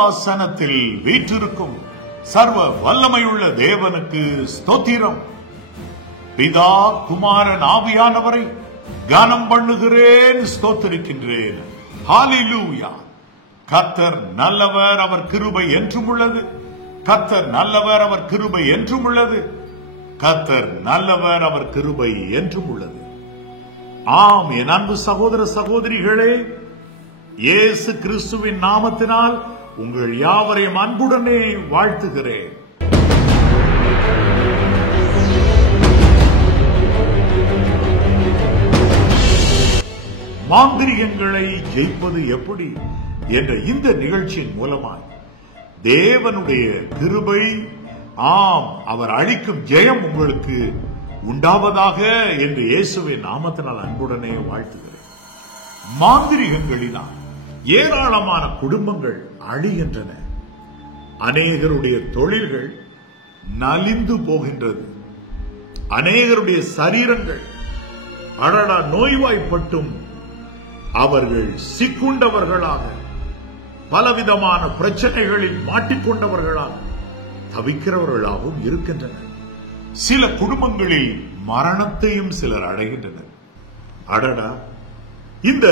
சிங்காசனத்தில் வீற்றிருக்கும் சர்வ வல்லமையுள்ள தேவனுக்கு ஸ்தோத்திரம். பிதா குமாரன் ஆவியானவரை கனம் பண்ணுகிறேன், ஸ்தோத்திரிக்கின்றேன். ஹல்லேலூயா. கர்த்தர் நல்லவர், அவர் கிருபை என்றும் உள்ளது. கர்த்தர் நல்லவர், அவர் கிருபை என்றும் உள்ளது. கர்த்தர் நல்லவர், அவர் கிருபை என்றும் உள்ளது. ஆம், என் அன்பு சகோதர சகோதரிகளே, இயேசு கிறிஸ்துவின் நாமத்தினால் உங்கள் யாவரையும் அன்புடனே வாழ்த்துகிறேன். மாந்திரிகங்களை ஜெயிப்பது எப்படி என்ற இந்த நிகழ்ச்சியின் மூலமாய் தேவனுடைய கிருபை, ஆம், அவர் அளிக்கும் ஜெயம் உங்களுக்கு உண்டாவதாக என்று இயேசுவின் நாமத்தினால் அன்புடனே வாழ்த்துகிறேன். மாந்திரிகங்களினால் ஏராளமான குடும்பங்கள் அழிகின்றன. அநேகருடைய தொழில்கள் நலிந்து போகின்றது. அநேகருடைய சரீரங்கள் நோய்வாய்ப்பட்டும் அவர்கள் சிக்குண்டவர்களாக, பலவிதமான பிரச்சனைகளில் மாட்டிக்கொண்டவர்களாக தவிக்கிறவர்களாகவும் இருக்கின்றனர். சில குடும்பங்களில் மரணத்தையும் சிலர் அடைகின்றனர். அடடா, இந்த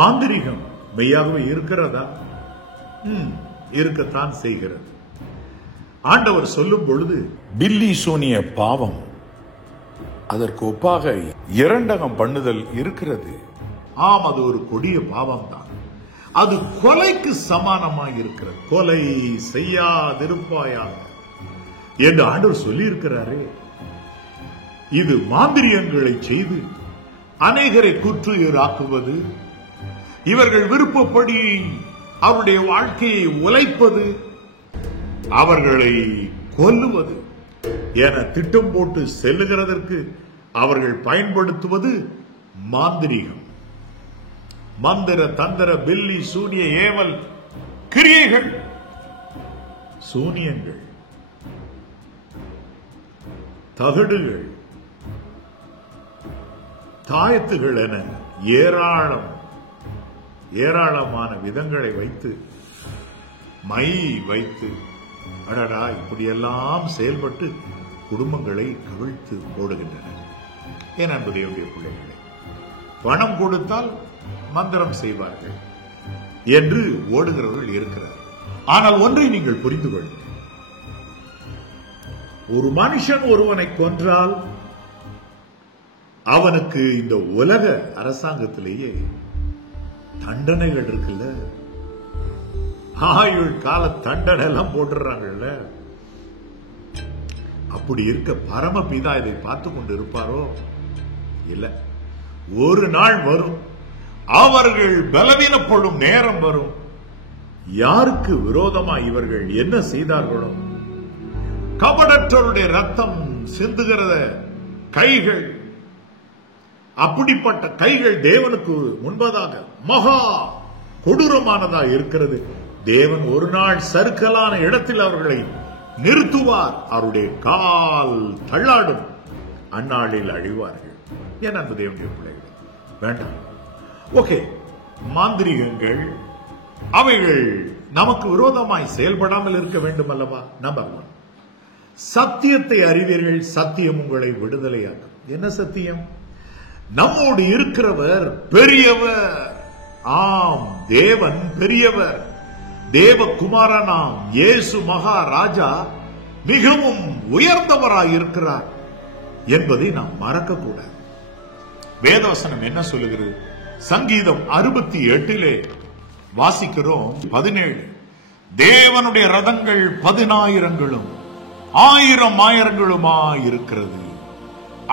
மாந்திரிகம் மெய்யாகவே இருக்கிறதா? இருக்கத்தான் செய்கிறது. ஆண்டவர் சொல்லும் பொழுது பில்லி சூனிய பாவம், அதற்கு ஒப்பாக இரண்டகம் பண்ணுதல் இருக்கிறது. ஆம், அது ஒரு கொடிய பாவம் தான். அது கொலைக்கு சமானமாக இருக்கிறது. கொலை செய்யாதிருப்பாயாக என்று ஆண்டவர் சொல்லி இருக்கிறாரே. இது மாந்திரியங்களை செய்து அநேகரை குற்றுயிராக்குவது, இவர்கள் விருப்பப்படி அவருடைய வாழ்க்கையை உழைப்பது, அவர்களை கொல்லுவது என திட்டம் போட்டு செல்லுகிறதற்கு அவர்கள் பயன்படுத்துவது மாந்திரிகம். மந்திர தந்திர பில்லி சூனிய ஏவல் கிரியைகள், சூனியங்கள், தகடுகள், தாயத்துகள் என ஏராளமான விதங்களை வைத்து, மை வைத்து, அடடா, இப்படியெல்லாம் செயல்பட்டு குடும்பங்களை கவிழ்த்து போடுகின்றனர். என் அன்பு தேவனுடைய பிள்ளைகளே, பணம் கொடுத்தால் மந்திரம் செய்வார்கள் என்று ஓடுகிறவர்கள் இருக்கிறார். ஆனால் ஒன்றை நீங்கள் புரிந்து கொள்ளுங்கள். ஒரு மனுஷன் ஒருவனை கொன்றால் அவனுக்கு இந்த உலக அரசாங்கத்திலேயே தண்டனைகள் இருக்குல்ல, ஆயுள் கால தண்டனை எல்லாம் போட்டுறாங்கல்ல. அப்படி இருக்க பரமபிதா இதை பார்த்து கொண்டு இருப்பாரோ? இல்ல. ஒரு நாள் வரும், அவர்கள் பலவீனப்படும் நேரம் வரும். யாருக்கு விரோதமா இவர்கள் என்ன செய்தார்களோ, கபடற்றவருடைய ரத்தம் சிந்துகிற கைகள், அப்படிப்பட்ட கைகள் தேவனுக்கு முன்பதாக மகா கொடூரமானதா இருக்கிறது. தேவன் ஒரு நாள் சறுக்கலான இடத்தில் அவர்களை நிறுத்துவார். அவருடைய கால் தள்ளாடும், அந்நாளில் அழிவார்கள். என் அன்பு தேவனுடைய பிள்ளைகள், வேண்டாம். ஓகே, மாந்திரிகங்கள் அவைகள் நமக்கு விரோதமாய் செயல்படாமல் இருக்க வேண்டும் அல்லவா? நம்பர் 1, சத்தியத்தை அறிவீர்கள், சத்தியம் உங்களை விடுதலையாக்கும். என்ன சத்தியம்? நம்மோடு இருக்கிறவர் பெரியவர். ஆம், தேவன் பெரியவர். தேவகுமாரனாம் இயேசு மகாராஜா மிகவும் உயர்ந்தவராய் இருக்கிறார் என்பதை நாம் மறக்க கூடாது. வேதவசனம் என்ன சொல்லுகிறது? சங்கீதம் 68 வாசிக்கிறோம் 17, தேவனுடைய ரதங்கள் 10,000ங்களும் 1000,000ங்களுமாய் இருக்கிறது.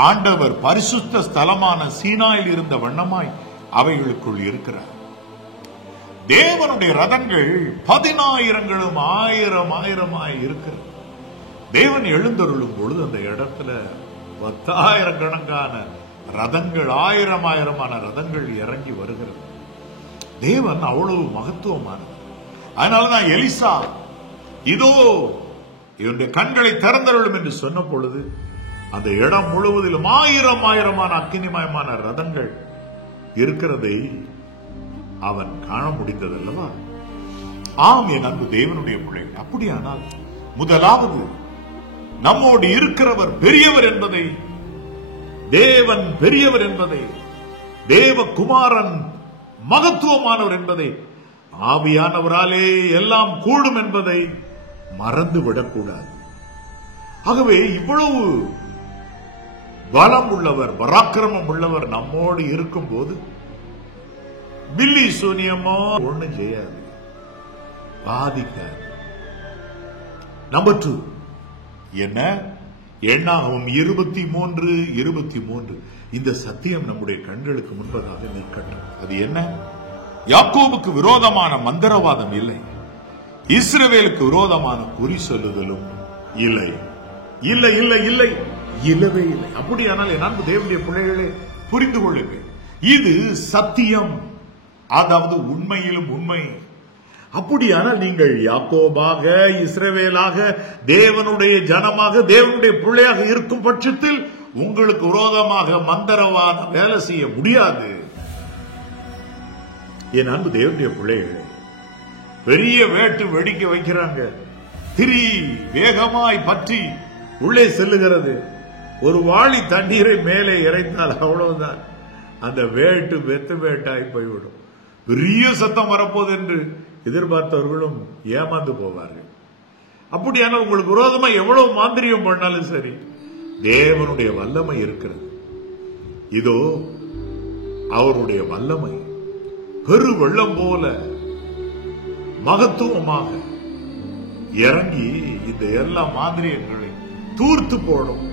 ஆண்டவர் பரிசுத்த ஸ்தலமான சீனாயில் இருந்த வண்ணமாய் அவைகளுக்குள் இருக்கிறார். தேவனுடைய ரதங்கள் 10,000ங்களும் 1000,000 இருக்கிறது. தேவன் எழுந்தருளும் பொழுது அந்த இடத்துல 10,000 கணக்கான ரதங்கள், 1000,000 ரதங்கள் இறங்கி வருகிறது. தேவன் அவ்வளவு மகத்துவமானது. அதனாலதான் எலிசா இதோ இவருடைய கண்களை திறந்தருளும் என்று சொன்ன பொழுது அந்த இடம் முழுவதிலும் 1000,000 அக்கினிமயமான ரதங்கள் இருக்கிறதை அவன் காண முடிந்தது அல்லவா? ஆம் என் அன்பு தேவனுடைய பிள்ளைகள், அப்படியானால் முதலாவது நம்மோடு இருக்கிறவர் பெரியவர் என்பதை, தேவன் பெரியவர் என்பதை, தேவகுமாரன் மகத்துவமானவர் என்பதை, ஆவியானவராலே எல்லாம் கூடும் என்பதை மறந்துவிடக்கூடாது. ஆகவே இவ்வளவு பலம் உள்ளவர், பராக்கிரமம் உள்ளவர் நம்மோடு இருக்கும் போது பில்லி சூனியமோ ஒண்ணு செய்யாது, பாதிக்காது. நம்பர் 2 என்ன? எண்ணாகமம் 23:23 இந்த சத்தியம் நம்முடைய கண்களுக்கு முன்பதாக நிற்கட்டும். அது என்ன? யாக்கோபுக்கு விரோதமான மந்திரவாதம் இல்லை, இஸ்ரவேலுக்கு விரோதமான குறி சொல்லுதலும் இல்லை. இல்லை இல்லை இல்லை, இல்லவே இல்லை. அப்படியானால் என் அன்பு தேவனுடைய பிள்ளைகளே, புரிந்து கொள்ளுங்கள், இது சத்தியம், அதாவது உண்மையிலும் உண்மை. அப்படியானால் நீங்கள் யாக்கோபாக, இஸ்ரவேலாக, தேவனுடைய ஜனமாக, தேவனுடைய பிள்ளையாக இருக்கும் பட்சத்தில் உங்களுக்கு விரோதமாக மந்திரவாதம் வேலை செய்ய முடியாது. என் அன்பு தேவனுடைய பிள்ளைகளே, பெரிய வேட்டு வெடிக்க வைக்கிறாங்க, திரி வேகமாய் பற்றி உள்ளே செல்லுகிறது. ஒரு வாளி தண்ணீரை மேலே இறைத்தால் அவ்வளவுதான், அந்த வேட்டு வெத்து வேட்டாய் போய்விடும். பெரிய சத்தம் வரப்போது என்று எதிர்பார்த்தவர்களும் ஏமாந்து போவார்கள். அப்படியான உங்களுக்கு விரோதமா எவ்வளவு மாந்திரியம் பண்ணாலும் சரி, தேவனுடைய வல்லமை இருக்கிறது. இதோ அவருடைய வல்லமை பெரு வெள்ளம் போல மகத்துவமாக இறங்கி இந்த எல்லா மாந்திரியங்களை தூர்த்து போடும்,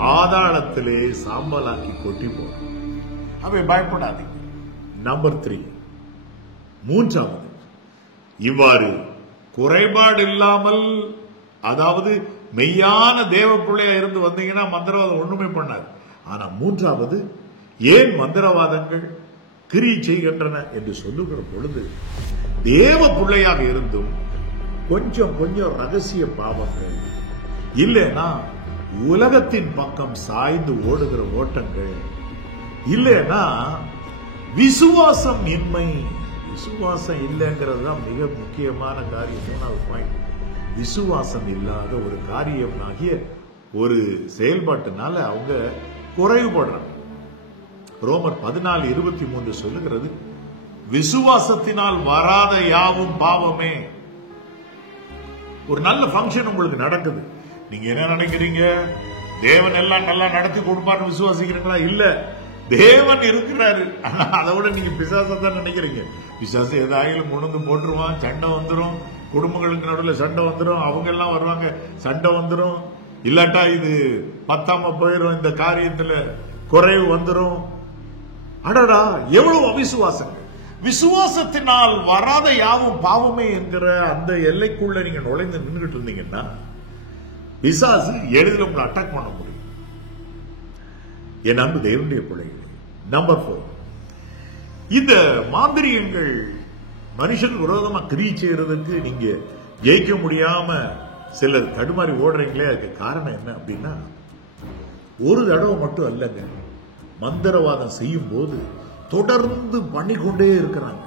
பாதாளத்திலே சாம்பலாக்கி கொட்டி போடும். அவை பயப்படாதீங்க. நம்பர் 3, மூன்றாவது, இவ்வாறு குறைபாடு இல்லாமல், அதாவது மெய்யான தேவ பிள்ளையா இருந்து வந்தீங்கன்னா மந்திரவாதம் ஒண்ணுமே பண்ணாது. ஆனா மூன்றாவது, ஏன் மந்திரவாதங்கள் கிரியை செய்கின்றன என்று சொல்லுகிற பொழுது, தேவ பிள்ளையாக இருந்தும் கொஞ்சம் கொஞ்சம் ரகசிய பாவங்கள், இல்லைன்னா உலகத்தின் பக்கம் சாய்ந்து ஓடுகிற ஓட்டங்கள், இல்லைன்னா விசுவாசம் இன்மை. விசுவாசம் இல்லைங்கிறது தான் மிக முக்கியமான காரியம். 3வது பாயிண்ட், விசுவாசம் இல்லாத ஒரு காரியமாகிய ஒரு செயல்பாட்டினால அவங்க குறைவுபடுறாங்க. ரோமர் 14:23 சொல்லுகிறது, விசுவாசத்தினால் வராத யாவும் பாவமே. ஒரு நல்ல பங்கன் உங்களுக்கு நடக்குது, நீங்க என்ன நினைக்கிறீங்க? தேவன் எல்லாம் நல்லா நடத்தி கொடுப்பாரு விசுவாசிக்கிறீங்களா? இல்ல, தேவன் இருக்கிறாரு. ஆனா அதை விட நீங்க பிசாசத்தான் நினைக்கிறீங்க. பிசாசு ஏதாயிலும் உணர்ந்து போட்டுருவான், சண்டை வந்துடும், குடும்பங்களுக்கு நடுவில் சண்டை வந்துடும், அவங்க எல்லாம் வருவாங்க, சண்டை வந்துடும், இல்லாட்டா இது பத்தாம போயிடும், இந்த காரியத்துல குறைவு வந்துடும். அடடா, எவ்வளவு அவிசுவாசங்கள்! விசுவாசத்தினால் வராத யாவும் பாவமே என்கிற அந்த எல்லைக்குள்ள நீங்க நுழைந்து நின்றுட்டு இருந்தீங்கன்னா பிசாசு எளிதில் உங்களை அட்டாக் பண்ண முடியும். என் அன்பு தேவனுடைய பிள்ளைகளே, நம்பர் 4, இந்த மாந்திரியங்கள் மனுஷனுக்கு விரோதமா கிரியை செய்யறதுக்கு நீங்க ஜெயிக்க முடியாம சிலர் தடுமாறி ஓடுறீங்களே, அதுக்கு காரணம் என்ன அப்படின்னா, ஒரு தடவை மட்டும் அல்லங்க, மந்திரவாதம் செய்யும் போது தொடர்ந்து பண்ணிக்கொண்டே இருக்கிறாங்க.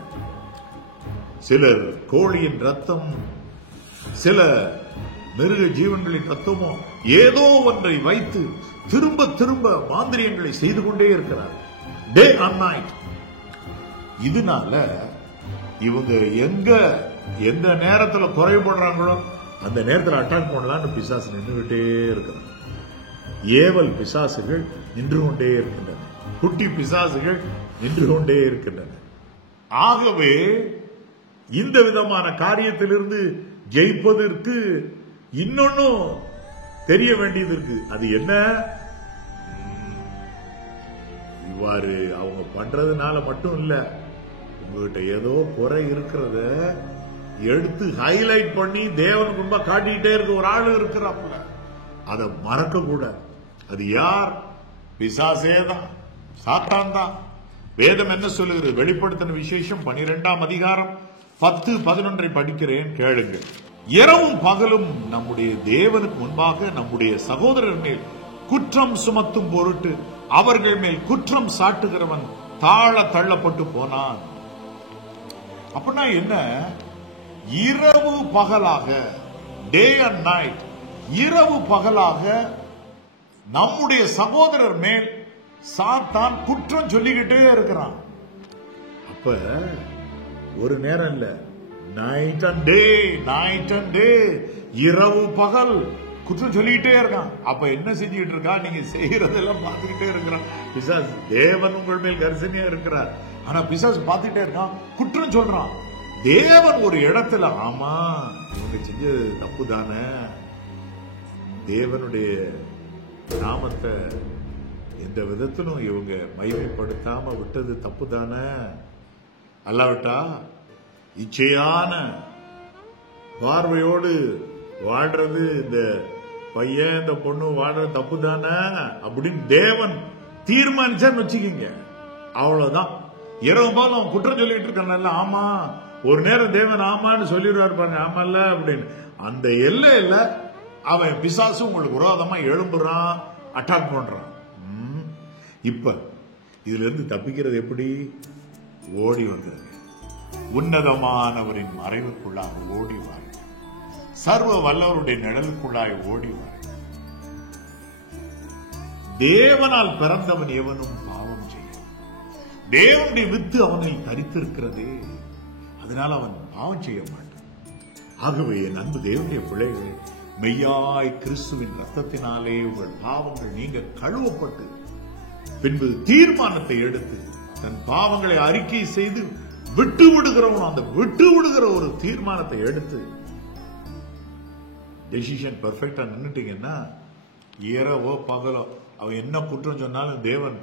சிலர் கோழியின் ரத்தம், சில மிருக ஜீவன்களின் ரத்தமோ ஏதோ ஒன்றை வைத்து திரும்ப திரும்ப மாந்திரியங்களை செய்து கொண்டே இருக்கிறார், டே அண்ட் நைட். இதனால இவங்க எந்த நேரத்துல குறைபடுறாங்களோ அந்த நேரத்தில் அட்டாக் பண்ணலான்னு பிசாசு நின்றுகிட்டே இருக்கிறாங்க. ஏவல் பிசாசுகள் நின்று கொண்டே இருக்கின்றன, குட்டி பிசாசுகள் நின்று கொண்டே இருக்கின்றன. ஆகவே இந்த விதமான காரியத்திலிருந்து ஜெயிப்பதற்கு இன்னொன்னும் தெரிய வேண்டியது இருக்கு. அது என்ன? இவ்வாறு அவங்க பண்றதுனால மட்டும் இல்ல, உங்ககிட்ட ஏதோ குறை இருக்கிறத எடுத்து ஹைலைட் பண்ணி தேவனுக்கு முன்பா காட்டிக்கிட்டே இருக்க ஒரு ஆளு இருக்கிறாப்புல, அதை மறக்க கூடாது. அது யார்? பிசாசே தான், சாத்தான் தான். வேதம் என்ன சொல்லுகிறது? வெளிப்படுத்தின விசேஷம் 12ஆம் அதிகாரம் 10-11 படிக்கிறேன், கேளுங்க. இரவும் பகலும் நம்முடைய தேவனுக்கு முன்பாக நம்முடைய சகோதரர் மேல் குற்றம் சுமத்தும் பொருட்டு அவர்கள் மேல் குற்றம் சாட்டுகிறவன் தாழ தள்ளப்பட்டு போனான். அப்படின்னா என்ன? இரவு பகலாக, டே அண்ட் நைட், இரவு பகலாக நம்முடைய சகோதரர் மேல் சாத்தான் குற்றம் சொல்லிக்கிட்டே இருக்கிறான். அப்ப ஒரு நேரம் இல்ல, night and day, night and day, இரவு பகல் குற்றம் சொல்லிக்கிட்டே இருக்கான். அப்ப என்ன செஞ்சுக்கிட்டு இருக்கா? நீங்க செய்யறதெல்லாம் பார்த்துக்கிட்டே இருக்கிறான் பிசாசு. தேவன் உங்கள் மேல் கரிசனையா இருக்கிறார், ஆனா பிசாசு பார்த்துட்டே இருக்கான், குற்றம் சொல்றான். தேவன் ஒரு இடத்துல, ஆமா இவங்க செஞ்சது தப்பு தானே, தேவனுடைய நாமத்தை எந்த விதத்திலும் இவங்க மகிமைப்படுத்தாம விட்டது தப்பு தானே, அல்லாவிட்டா இச்சையான பார்வையோடு வாழ்றது, இந்த பையன் இந்த பொண்ணு வாழ்றது தப்பு தானே அப்படின்னு தேவன் தீர்மானிச்சான்னு வச்சுக்கீங்க, அவ்வளவுதான். இரவு போல அவன் குற்றம் சொல்லிட்டு இருக்கான்ல, ஆமா ஒரு நேரம் தேவன் ஆமான்னு சொல்லிடுவார் பாருங்க, ஆமல்ல அப்படின்னு. அந்த எல்லையில அவன் பிசாசு உங்களுக்கு விரோதமா எழும்புறான், அட்டாக் பண்றான். இப்ப இதுல இருந்து தப்பிக்கிறது எப்படி? ஓடி வந்துருங்க, உன்னதமானவரின் மறைவுக்குள்ளாக ஓடி வாருங்க, சர்வ வல்லவருடைய நிழலுக்குள்ளாய் ஓடி வாருங்க. தேவனால் பிறந்தவன் எவனும் பாவம் செய்ய, தேவனுடைய வித்து அவனில் தரித்திருக்கிறதே, அதனால அவன் பாவம் செய்ய மாட்டான். ஆகவே என் அன்பு தேவனுடைய பிள்ளைகளே, மெய்யாய் கிறிஸ்துவின் ரத்தத்தினாலே உங்கள் பாவங்கள் நீங்க கழுவப்பட்டு பின்பு தீர்மானத்தை எடுத்து தன் பாவங்களை அறிக்கை செய்து விட்டு விடுகிறவன், அந்த விட்டு விடுகிற ஒரு தீர்மானத்தை எடுத்து டெசிஷன் பெர்ஃபெக்டா நின்னுட்டீங்கன்னா, இரவோ பகலோ அவன் என்ன குற்றம் சொன்னாலும் தேவன்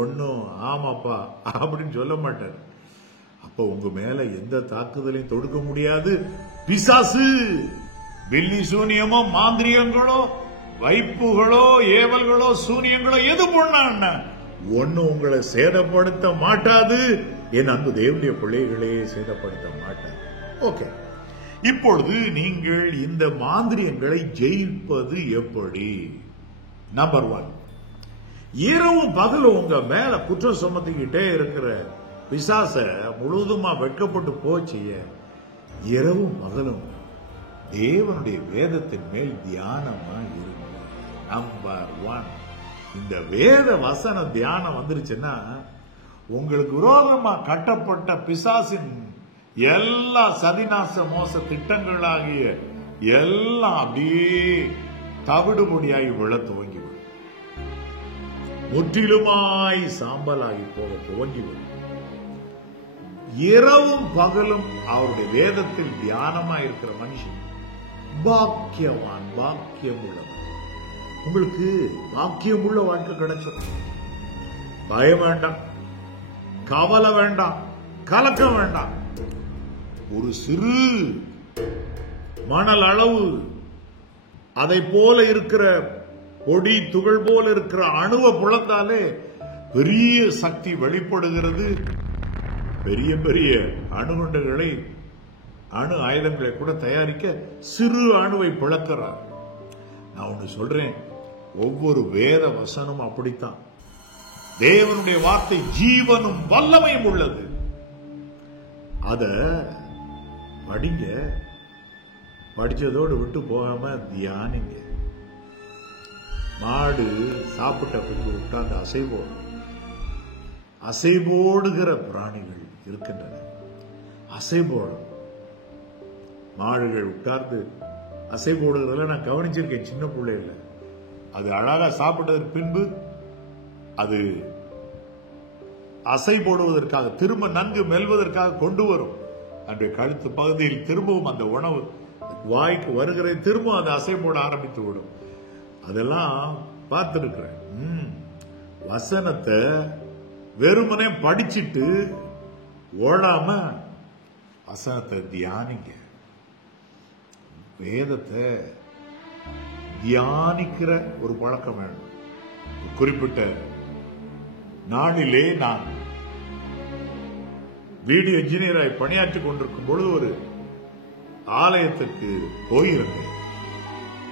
ஒன்னும் ஆமாப்பா அப்படின்னு சொல்ல மாட்டார். அப்ப உங்க மேல எந்த தாக்குதலையும் தொடுக்க முடியாது. பிசாசு வெள்ளி சூனியமோ மாந்திரியங்களோ வைப்புகளோ ஏவல்களோ சூனியங்களோ எது பண்ணா ஒன்னு உங்களை சேதப்படுத்த மாட்டாது. என் அன்பு தேவனுடைய பிள்ளைகளே சேதப்படுத்த மாட்டாது. ஓகே, இப்பொழுது நீங்கள் இந்த மாந்திரியங்களை ஜெயிப்பது எப்படி? நம்பர் 1, இரவும் பகலும் உங்க மேல குற்றம் சுமத்திக்கிட்டே இருக்கிற பிசாச முழுவதுமா வெட்கப்பட்டு போச்சு. இரவும் பகலும் தேவனுடைய வேதத்தின் மேல் தியானமா இருங்க. நம்பர் 1, இந்த வேத வசன தியானம் வந்துருச்சுன்னா உங்களுக்கு விரோதமா கட்டப்பட்ட பிசாசின் எல்லா சதிநாச மோச திட்டங்களாகிய எல்லாம் அப்படியே தவிடுபொடியாகி விழ துவங்கிவிடும், முற்றிலுமாய் சாம்பலாகி போக துவங்கிவிடும். இரவும் பகலும் அவருடைய வேதத்தில் தியானமா இருக்கிற மனுஷன் பாக்கியவான், பாக்கியம் உள்ளவன். உங்களுக்கு பாக்கியம் உள்ள வாழ்க்கை கிடைச்சிடும். பயம் வேண்டாம், கவலை வேண்டாம், கலக்கம் வேண்டாம். ஒரு சிறு மணல் அளவு அதை போல இருக்கிற பொடி துகள் போல இருக்கிற அணுவை புலந்தாலே பெரிய சக்தி வெளிப்படுகிறது. பெரிய பெரிய அணுகுண்டுகளை, அணு ஆயுதங்களை கூட தயாரிக்க சிறு அணுவை பிளக்கிறார். நான் ஒன்னு சொல்றேன், ஒவ்வொரு வேத வசனம் அப்படித்தான். தேவனுடைய வார்த்தை ஜீவனும் வல்லமையும் உள்ளது. அத படிங்க, படிச்சதோடு விட்டு போகாம தியானிங்க. மாடு சாப்பிட்ட பின்பு உட்கார்ந்து அசைவோடும், அசைபோடுகிற பிராணிகள் இருக்கின்றன. அசைபோடும் மாடுகள் உட்கார்ந்து அசைபோடுகிறதுல நான் கவனிச்சிருக்கேன் சின்ன பிள்ளைகள. அது அழகா சாப்பிட்டதற்கு பின்பு அது அசை போடுவதற்காக, திரும்ப நன்கு மெல்வதற்காக கொண்டு வரும். அன்றைய கழுத்து பகுதியில் திரும்பவும் அந்த உணவு வாய்க்கு வருகிற திரும்ப அது அசை போட ஆரம்பித்து விடும். அதெல்லாம் பார்த்திருக்கிறேன். வசனத்தை வெறுமனே படிச்சிட்டு ஓடாம வசனத்தை தியானிங்க. வேதத்தை தியானிக்கிற ஒரு பழக்கம் வேணும். குறிப்பிட்ட நாளிலே நான் வீடியோ இன்ஜினியராய் பணியாற்றிக் கொண்டிருக்கும் பொழுது ஒரு ஆலயத்திற்கு போயிருந்தேன்.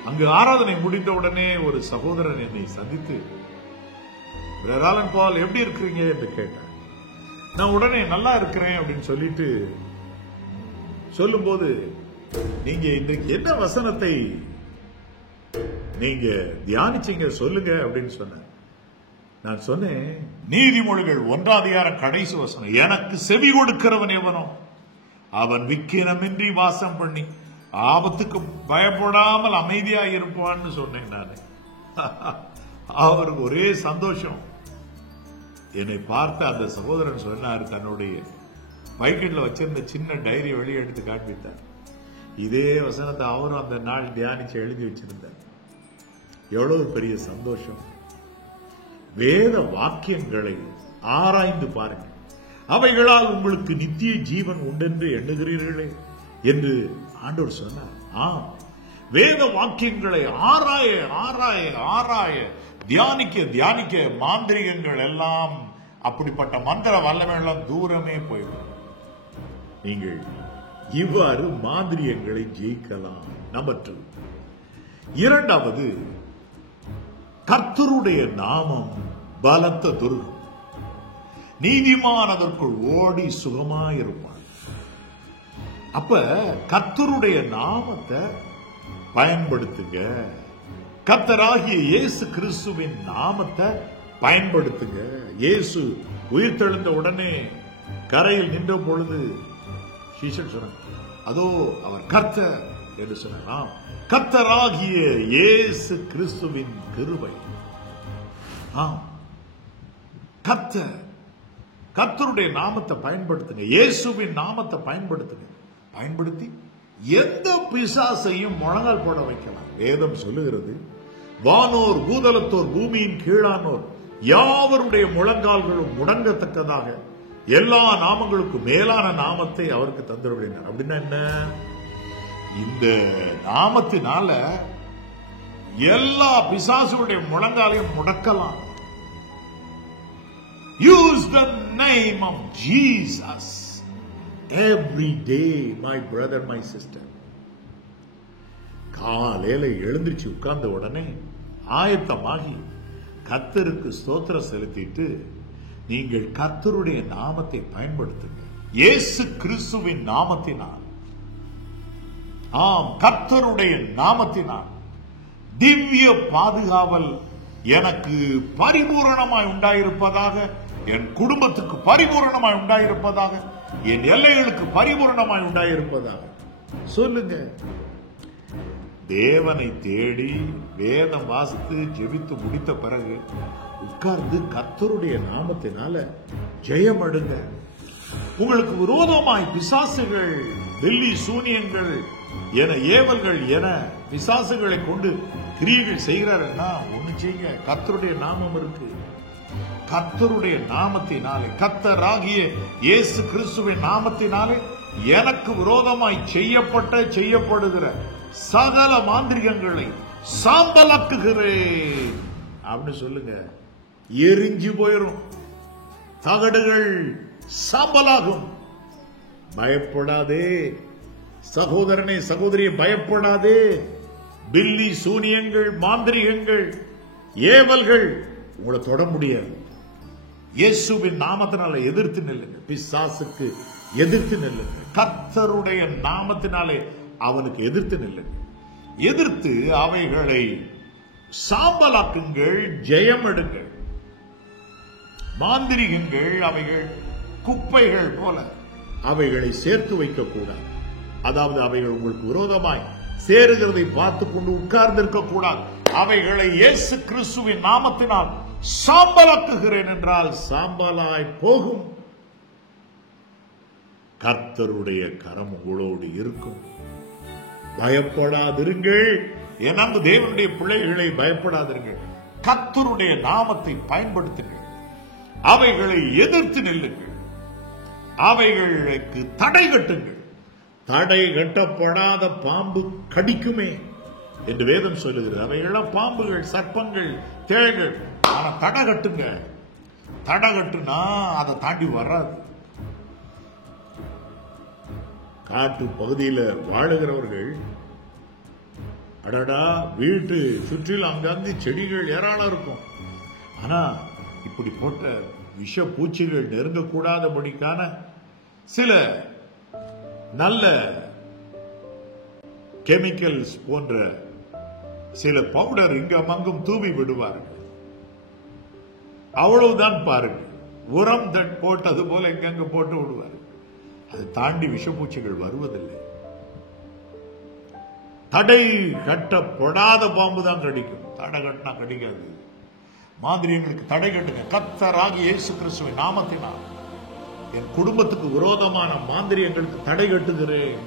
அங்கு ஆராதனை முடிந்த உடனே ஒரு சகோதரன் என்னை சந்தித்து, பிரதர் ஆலன் பால் எப்படி இருக்கிறீங்க என்று கேட்டார். நான் உடனே நல்லா இருக்கிறேன் அப்படின்னு சொல்லிட்டு சொல்லும் போது நீங்க இன்றைக்கு என்ன வசனத்தை நீங்க தியானிச்சீங்க சொல்லுங்க அப்படின்னு சொன்ன. நான் சொன்னேன், நீதிமொழிகள் 1 கடைசி வசனம், எனக்கு செவி கொடுக்கிறவன் எவனோ அவன் விக்கிரமின்றி வாசம் பண்ணி ஆபத்துக்கு பயப்படாமல் அமைதியா இருப்பான்னு சொன்னேன். நான் அவருக்கு ஒரே சந்தோஷம். என்னை பார்த்த அந்த சகோதரன் சொன்னார், தன்னுடைய பைக்கெட்ல வச்சிருந்த சின்ன டைரி வெளியே எடுத்து காண்பித்தார். இதே வசனத்தை அவரும் அந்த நாள் தியானிச்சு எழுதி வச்சிருந்தார். எவ்வளவு பெரிய சந்தோஷம். வேத வாக்கியங்களை ஆராய்ந்து பாருங்கள், அவைகளால் உங்களுக்கு நித்திய ஜீவன் உண்டென்று எண்ணுகிறீர்களே என்று ஆண்டவர் சொன்னார். ஆம், வேத வாக்கியங்களை ஆராய ஆராய ஆராய தியானிக்க தியானிக்க மாந்திரிகங்கள் எல்லாம், அப்படிப்பட்ட மந்திர வல்லமையெல்லாம் தூரமே போய்விடும். நீங்கள் இவ்வாறு மாந்திரியங்களை ஜெயிக்கலாம். நம்பர் 2. இரண்டாவது, கர்த்தருடைய நாமம் பலத்த துர்கம், நீதிமான் அதற்குள் ஓடி சுகமாயிருப்பான். அப்ப கர்த்தருடைய நாமத்தை பயன்படுத்துங்க. கர்த்தராகிய இயேசு கிறிஸ்துவின் நாமத்தை பயன்படுத்துங்க. இயேசு உயிர்த்தெழுந்த உடனே கரையில் நின்ற பொழுது சீஷர் சொன்னார், அதோ அவர் கர்த்தர் என்று சொன்னார். கர்த்தராகிய இயேசு கிறிஸ்துவின் கிருபை. கர்த்தருடைய நாமத்தை பயன்படுத்துங்க, இயேசுவின் நாமத்தை பயன்படுத்துங்க. பயன்படுத்தி எந்த பிசாசையும் முழங்கால் போட வைக்கலாம். வேதம் சொல்லுகிறது, வானோர் பூதலத்தோர் பூமியின் கீழானோர் யாவருடைய முழங்கால்களும் முடங்கத்தக்கதாக எல்லா நாமங்களுக்கும் மேலான நாமத்தை அவருக்கு தந்துவிடுகிறார். அப்படின்னா என்ன? இந்த நாமத்தினால எல்லா பிசாசுடைய முழங்காலையும் முடக்கலாம். Use the name of Jesus every day, my brother, my sister. காலையில எழுந்திருச்சு உட்கார்ந்த உடனே ஆயத்தமாகி கர்த்தருக்கு ஸ்தோத்திரம் செலுத்திட்டு நீங்கள் கர்த்தருடைய நாமத்தை பயன்படுத்துங்க. இயேசு கிறிஸ்துவின் நாமத்தினால், கர்த்தருடைய நாமத்தினால் திவ்ய பாதுகாவல் எனக்கு பரிபூரணமாய் உண்டாயிருப்பதாக, என் குடும்பத்துக்கு பரிபூரணமாய் உண்டாயிருப்பதாக, என் எல்லைகளுக்கு பரிபூரணமாய் உண்டாயிருப்பதாக சொல்லுங்க. தேவனை தேடி வேதம் வாசித்து ஜெபித்து முடித்த பிறகு உட்கார்ந்து கர்த்தருடைய நாமத்தினால ஜெயம் அடைங்க. உங்களுக்கு விரோதமாய் பிசாசுகள், வெள்ளி சூனியங்கள் என ஏவல்கள் என பிசாசுகளை கொண்டு கிரியைகள் செய்கிறாருன்னா ஒண்ணு செய்யுங்க, கர்த்தருடைய நாமம் இருக்கு. கர்த்தருடைய நாமத்தினாலே, கர்த்தராகிய இயேசு கிறிஸ்துவின் நாமத்தினாலே எனக்கு விரோதமாய் செய்யப்படுகிற சகல மாந்திரிகங்களை சாம்பலாக்குகிறேன் அப்படின்னு சொல்லுங்க. எரிஞ்சு போயிரும், தகடுகள் சாம்பலாகும். பயப்படாதே சகோதரனே, சகோதரியை பயப்படாதே. பில்லி சூனியங்கள், மாந்திரிகங்கள், ஏவல்கள் உங்களை தொட முடியாது. இயேசுவின் நாமத்தினால எதிர்த்து நில்லுங்க. பிசாசுக்கு எதிர்த்து நில்லுங்க. கர்த்தருடைய நாமத்தினாலே அவனுக்கு எதிர்த்து நில்லுங்க. எதிர்த்து அவைகளை சாம்பலாக்குங்கள், ஜெயம் எடுங்கள். மாந்திரிகங்கள் அவைகள் குப்பைகள் போல, அவைகளை சேர்த்து வைக்க கூடாது. அதாவது அவைகள் உங்களுக்கு விரோதமாய் சேருகிறதை பார்த்து கொண்டு உட்கார்ந்திருக்க கூடாது. அவைகளை இயேசு கிறிஸ்துவின் நாமத்தினால் சாம்பலாக்குகிறேன் என்றால் சாம்பலாய் போகும். கர்த்தருடைய கரம் உங்களோடு இருக்கும். பயப்படாதிருங்கள். என் அன்பு தேவனுடைய பிள்ளைகளை பயப்படாதிருங்கள். கர்த்தருடைய நாமத்தை பயன்படுத்துங்கள். அவைகளை எதிர்த்து நில்லுங்கள். அவைகளுக்கு தடை கட்டுங்கள். தடை கட்டப்படாத பாம்பு கடிக்குமே என்று வேதம் சொல்லுகிறது. அவைகள்லாம் பாம்புகள், சர்ப்பங்கள், தேள்கள். ஆனா தடை கட்டுங்க. தடை கட்டுனா அதை தாண்டி வராது. காட்டு பகுதியில் வாழுகிறவர்கள் அடடா, வீட்டு சுற்றிலும் அங்கந்து செடிகள் ஏராளம் இருக்கும். ஆனா இப்படி போட்ட விஷ பூச்சிகள் நெருங்கக்கூடாதபடிக்கான சில நல்ல கெமிக்கல்ஸ் போன்ற சில பவுடர் இங்க அங்கும் தூவி விடுவார்கள். அவ்வளவுதான் பாருங்க. உரம் போட்டது போல எங்கெங்க போட்டு விடுவார்கள். அது தாண்டி விஷப்பூச்சிகள் வருவதில்லை. தடை கட்டப்படாத பாம்பு தான் கடிக்கும். தடை கட்டினா கடிக்காது. மாந்திரியங்களுக்கு தடை கட்டுங்க. கர்த்தராகிய இயேசு கிறிஸ்துவின் நாமத்தினால் என் குடும்பத்துக்கு விரோதமான மாந்திரியங்களுக்கு தடை கட்டுகிறேன்.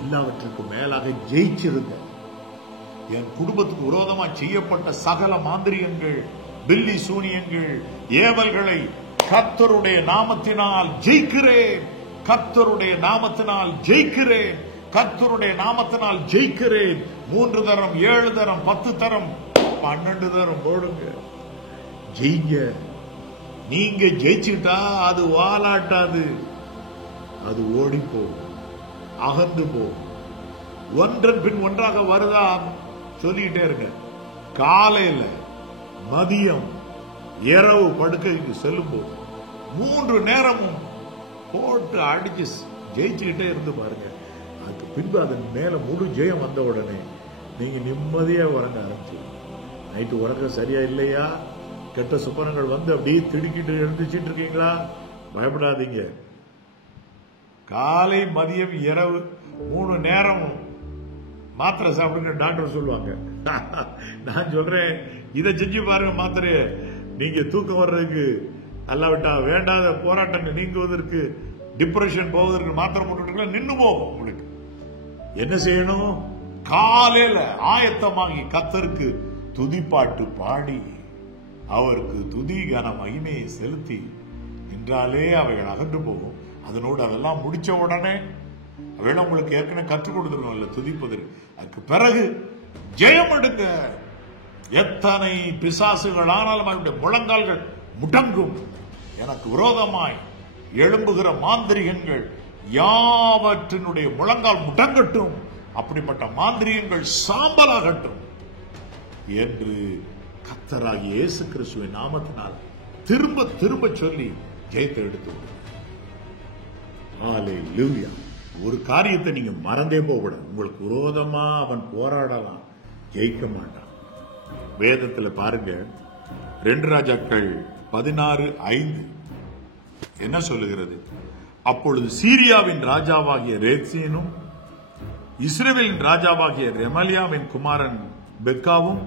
எல்லாவற்றுக்கும் மேலாக ஜெயிச்சிருங்க. என் குடும்பத்துக்கு விரோதமா செய்யப்பட்ட சகல மாந்திரியங்கள், பில்லி சூனியங்கள், ஏவல்களை கர்த்தருடைய நாமத்தினால் ஜெயிக்கிறேன். கர்த்தருடைய நாமத்தினால் ஜெயிக்கிறேன். கர்த்தருடைய நாமத்தினால் ஜெயிக்கிறேன். 3 தரம், 7 தரம், 10 தரம், 12 தரம் போடுங்க. ஜெயிங்க. நீங்க ஜெயிச்சுட்டா அது வாலாட்டாது. அது ஓடி போகும், அகந்து போகும். ஒன்றன் பின் ஒன்றாக வருதா சொல்லிட்டே இருங்க. காலையில, மதியம், இரவு படுக்கைக்கு செல்லும் போது 3 நேரமும் போட்டு அடிச்சு ஜெயிச்சுக்கிட்டே இருந்து பாருங்க. அதுக்கு பின்பு அதன் மேல முழு ஜெயம் வந்த உடனே நீங்க நிம்மதியா உறங்க ஆரம்பிச்சு. நைட்டு உறங்க சரியா இல்லையா, கெட்ட சுப்பனங்கள் வந்து அப்படியே திடுக்கிட்டு எழுந்துச்சிட்டு இருக்கீங்களா, பயப்படாதீங்க. காலை, மதியம், இரவு 3 நேரமும் மாத்திரை சாப்பிடுங்க டாக்டர் சொல்லுவாங்க. நான் சொல்றேன், இதை செஞ்சு பாருங்க. மாத்திரைய நீங்க தூக்கம் வர்றதுக்கு, அல்லாவிட்டா வேண்டாத போராட்டங்கள் நீங்குவதற்கு, டிப்ரெஷன் போவதற்கு மாத்திரை போட்டு நின்று போகும். உங்களுக்கு என்ன செய்யணும்? காலையில ஆயத்தமாகி கர்த்தருக்கு துதிப்பாட்டு பாடி அவருக்கு துதி கன மகிமையை செலுத்தி நின்றாலே அவைகள் அகன்று போகும். அதனோடு அதெல்லாம் முடிச்ச உடனே அவைகள் உங்களுக்கு ஏற்கனவே கற்றுக் கொடுத்துருக்கோம்ல துதிப்பதற்கு. அதுக்கு பிறகு ஜெயம் எடுங்க. எத்தனை பிசாசுகள் ஆனாலும் அவருடைய முழங்கால்கள் முடங்கும். எனக்கு விரோதமாய் எழும்புகிற மாந்திரிகங்கள் யாவற்றினுடைய முழங்கால் முடங்கட்டும். அப்படிப்பட்ட மாந்திரிகங்கள் சாம்பலாகட்டும் என்று கர்த்தராகிய இயேசு கிறிஸ்துவின் நாமத்தினால் திரும்ப திரும்ப சொல்லி ஜெயத்தை எடுத்து விடுங்க. ஹல்லேலூயா. ஒரு காரியத்தை நீங்க மறந்தே போகக்கூடாது. உங்களுக்கு விரோதமா அவன் போராடலாம், ஜெயிக்க மாட்டான். வேதத்துல பாருங்க, 2 ராஜாக்கள் 16:5 என்ன சொல்லுகிறது? அப்பொழுது சீரியாவின் ராஜாவாகிய ரேத்சீனும் இஸ்ரவேலின் ராஜாவாகிய ரெமலியாவின் குமாரன் பெக்காவும்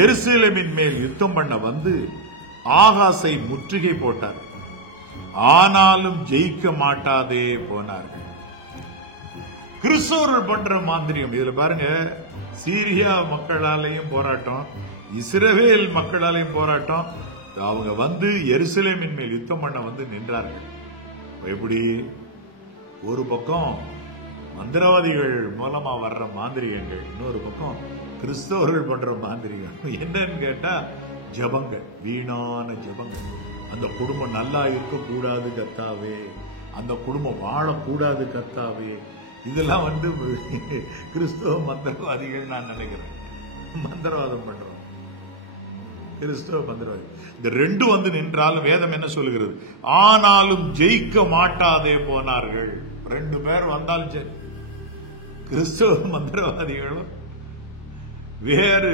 எருசலேமின் மேல் யுத்தம் பண்ண வந்து ஆகாசை முற்றுகை போட்டார். ஆனாலும் ஜெயிக்க மாட்டாதே போனார்கள். கிறிஸ்தவர்கள் பண்ற மாந்திரியம். இதுல பாருங்க, சீரியா மக்களாலேயும் போராட்டம், இஸ்ரவேல் மக்களாலேயும் போராட்டம். அவங்க வந்து எருசலேமின் மேல் யுத்தம் பண்ண வந்து நின்றார்கள். எப்படி? ஒரு பக்கம் மந்திரவாதிகள் மூலமா வர்ற மாந்திரிகங்கள், இன்னொரு பக்கம் கிறிஸ்தவர்கள் பண்ற மாந்திரிகம். என்னன்னு கேட்டா ஜபங்கள், வீணான ஜபங்கள். அந்த குடும்பம் நல்லா இருக்கக்கூடாது கர்த்தாவே, அந்த குடும்பம் வாழக்கூடாது கர்த்தாவே. இதெல்லாம் வந்து கிறிஸ்தவ மந்திரவாதிகள் நான் நினைக்கிறேன். மந்திரவாதம் பண்றோம், கிறிஸ்தவ மந்திரவாதி. இந்த 2 வந்து நின்றாலும் வேதம் என்ன சொல்லுகிறது? ஆனாலும் ஜெயிக்க மாட்டாதே போனார்கள். 2 பேர் வந்தாலும் சரி, கிறிஸ்தவ மந்திரவாதிகளும் வேறு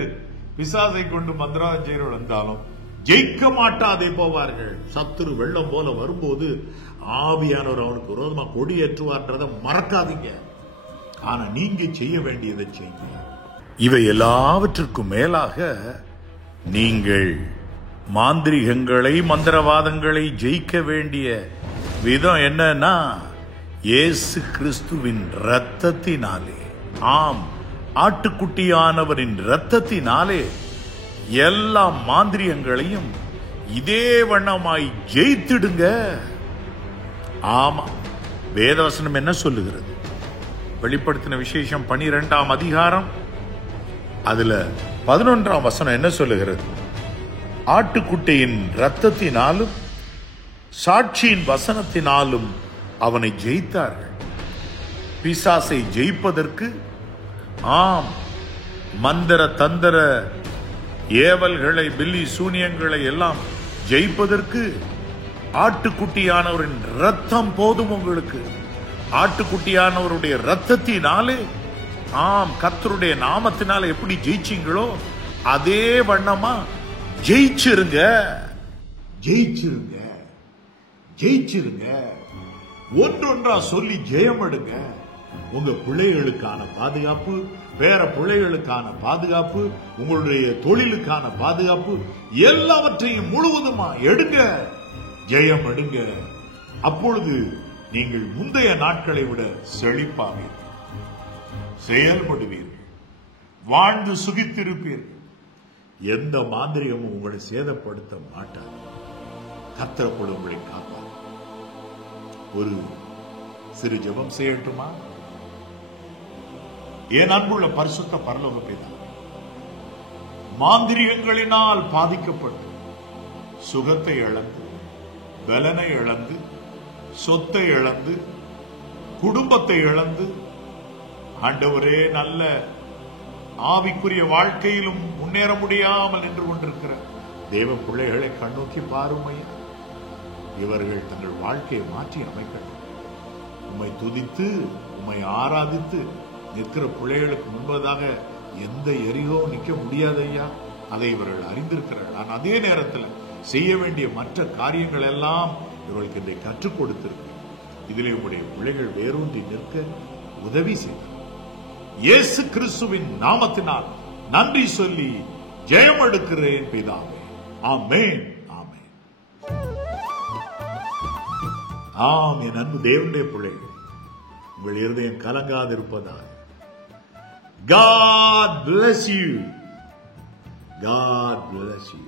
பிசாசை கொண்டு மந்திரவாதம் செய்யறவர்கள் வந்தாலும் ஜெயிக்க மாட்டாதே போவார்கள். சத்துரு வெள்ளம் போல வரும்போது ஆவியானவர் அவனுக்கு விரோதமா கொடியேற்றுவார்ன்றதை மறக்காதீங்க. ஆனா நீங்க செய்ய வேண்டியதை செய்யுங்க. இவை எல்லாவற்றுக்கும் மேலாக நீங்கள் மாந்திரிகங்களை, மந்திரவாதங்களை ஜெயிக்க வேண்டிய விதம் என்னன்னா, இயேசு கிறிஸ்துவின் இரத்தத்தினாலே, ஆம், ஆட்டுக்குட்டியானவரின் இரத்தத்தினாலே எல்லா மாந்திரியங்களையும் இதே வண்ணமாய் ஜெயித்திடுங்க. ஆமா, வேதவசனம் என்ன சொல்லுகிறது? வெளிப்படுத்தின விசேஷம் 12ஆம் அதிகாரம் அதுல 11ஆம் வசனம் என்ன சொல்லுகிறது? ஆட்டுக்குட்டியின் இரத்தத்தினாலும் சாட்சியின் வசனத்தினாலும் அவனை ஜெயித்தார்கள். பிசாசை ஜெயிப்பதற்கு, ஆம், மந்திர தந்திர ஏவல்களை, பில்லி சூனியங்களை எல்லாம் ஜெயிப்பதற்கு ஆட்டுக்குட்டியானவரின் ரத்தம் போதும் உங்களுக்கு. ஆட்டுக்குட்டியானவருடைய ரத்தத்தினாலே கர்த்தருடைய நாமத்தினால எப்படி ஜெயிச்சீங்களோ அதே வண்ணமா ஜெயிச்சிருங்க. ஜெயிச்சிருங்க, ஜெயிச்சிருங்க. ஒன்றொன்றா சொல்லி ஜெயம் எடுங்க. உங்க பிள்ளைகளுக்கான பாதுகாப்பு, வேற பிள்ளைகளுக்கான பாதுகாப்பு, உங்களுடைய தொழிலுக்கான பாதுகாப்பு, எல்லாவற்றையும் முழுவதுமா எடுங்க, ஜெயம் எடுங்க. அப்பொழுது நீங்கள் முந்தைய நாட்களை விட செழிப்பாவீர்கள், செயல்படுவீர்கள், வாழ்ந்து சுகித்திருப்பீர்கள். எந்த மாந்திரிகமும் உங்களை சேதப்படுத்த மாட்டார். கர்த்தர் உங்களை காப்பார். ஒரு சிறு ஜெபம் செய்யட்டுமா? என் அன்புள்ள பரிசுத்த பரலோக பிதாவே, மாந்திரிகங்களினால் பாதிக்கப்பட்டு சுகத்தை இழந்து, பலனை இழந்து, சொத்தை இழந்து, குடும்பத்தை இழந்து, ஆண்டவரே நல்ல ஆவிக்குரிய வாழ்க்கையிலும் முன்னேற முடியாமல் நின்று கொண்டிருக்கிற தேவ பிள்ளைகளை கண்ணோக்கி பாருமையா. இவர்கள் தங்கள் வாழ்க்கையை மாற்றி அமைக்கட்டும். உம்மை துதித்து உம்மை ஆராதித்து நிற்கிற பிள்ளைகளுக்கு முன்பதாக எந்த எரிகோ நிற்க முடியாது ஐயா. அதை இவர்கள் அறிந்திருக்கிறார்கள். ஆனால் அதே நேரத்தில் செய்ய வேண்டிய மற்ற காரியங்கள் எல்லாம் இவர்களுக்கு இன்றை கற்றுக் கொடுத்திருக்கிறார். இதிலே உடைய பிள்ளைகள் வேரூன்றி நிற்க உதவி செய்தார். இயேசு கிறிஸ்துவின் நாமத்தினால் நன்றி சொல்லி ஜெயம் எடுக்கிறேன் பிதாவே. ஆமென், ஆமென். என் அன்பு தேவனுடைய பிள்ளைகள், உங்கள் இருதயம் கலங்காதிருப்பதாக. God bless you. God bless you.